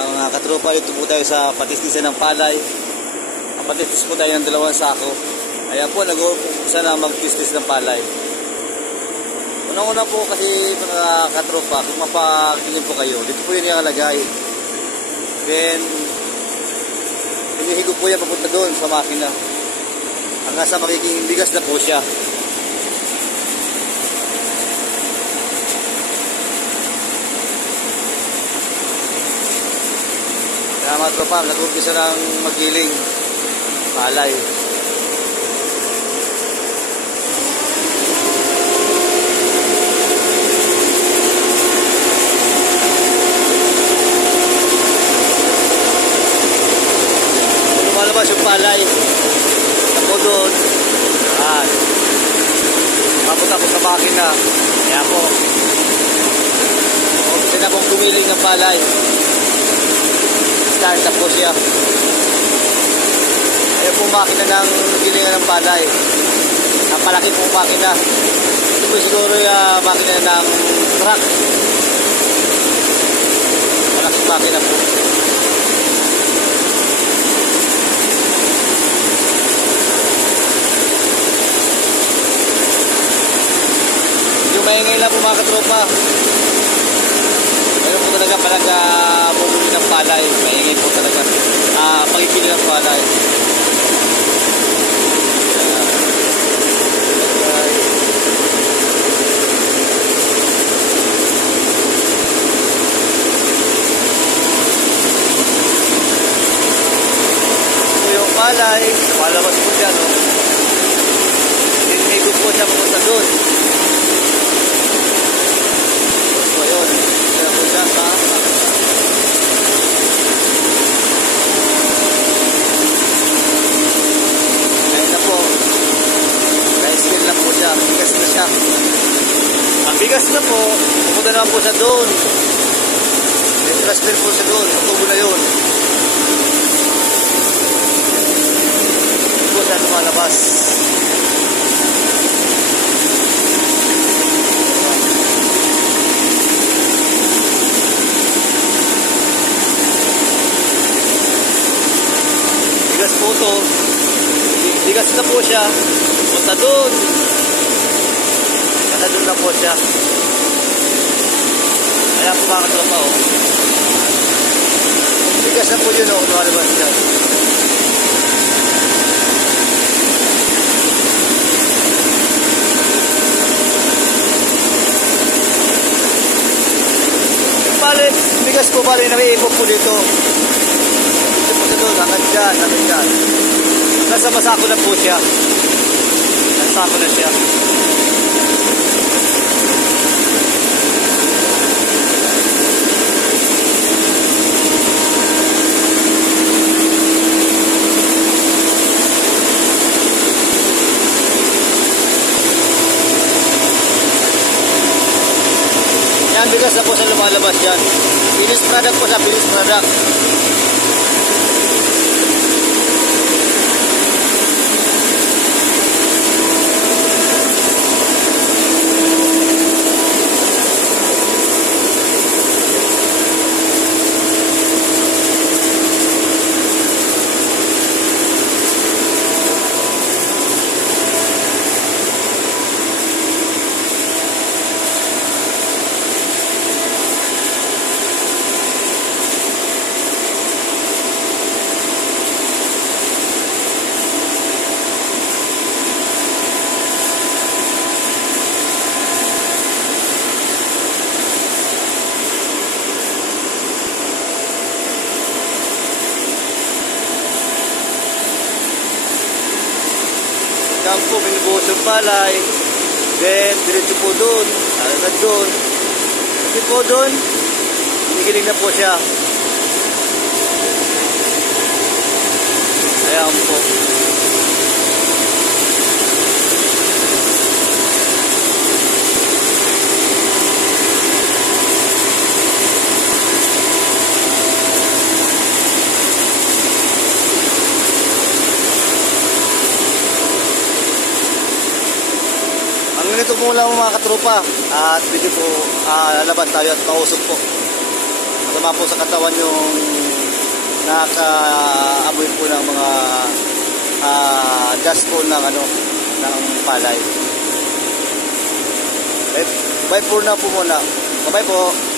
Mga katropa, dito po tayo sa patistisan ng palay. Patistis po tayo ng 2 sako. Kaya po, nag-uumpisa na mag-tistis ng palay. Unang-una po kasi mga katropa, kung mapakingin po kayo, dito po yun yung alagay. Then, hinihigop po yan papunta doon sa makina. Hanggang sa magiging bigas na po siya. Kaya mga tropa, nag-uumpisa ng magiling palay. Lumalabas yung palay. Ako doon. Yan. Mapunta ko sa makina. Kaya po. Umpisa na pong gumiling ng palay. Start na po siya. Ayan po makina ng gilingan ng palay. Napalaki po makina. Ito po siguro yung makina ng truck. Malaking makina po. Yung maingay lang po mga katropa. Meron po talaga bumuli ng palay. Maingay po talaga. Pagkikili ng palay. Ito yung palay. Malabas po siya, no? Hinihigop po siya papunta doon. So, yun. Kaya po siya sa bigas na siya. Ang bigas na po, pupunta naman po siya doon. May transfer po siya doon. Sa tubo na yun. Hindi po siya lumalabas. Bigas po ito. Bigas na po siya. Punta doon. Doon na po siya. Ayan po mga katropa, oh. Bigas na po yun, oh. Lumalabas siya. Bale, bigas po bale na may ipok po dito. Dito po doon, hanggang dyan, hanggang dyan. Nasa masako na po siya. Nasako na siya. Yan, bigas na po sa lumalabas dyan. Finished product po sa finished product. Yan po, binubuhos yung palay. Then, diretso po doon. Alagad doon. Kasi po doon, hinigiling na po siya. Ayan po. Ganito po lang mga katropa at video po lalaban tayo at mausok po. masama po sa katawan yung nakakaamoy po ng mga dust po ng ng palay. Bye for na po muna. Bye po.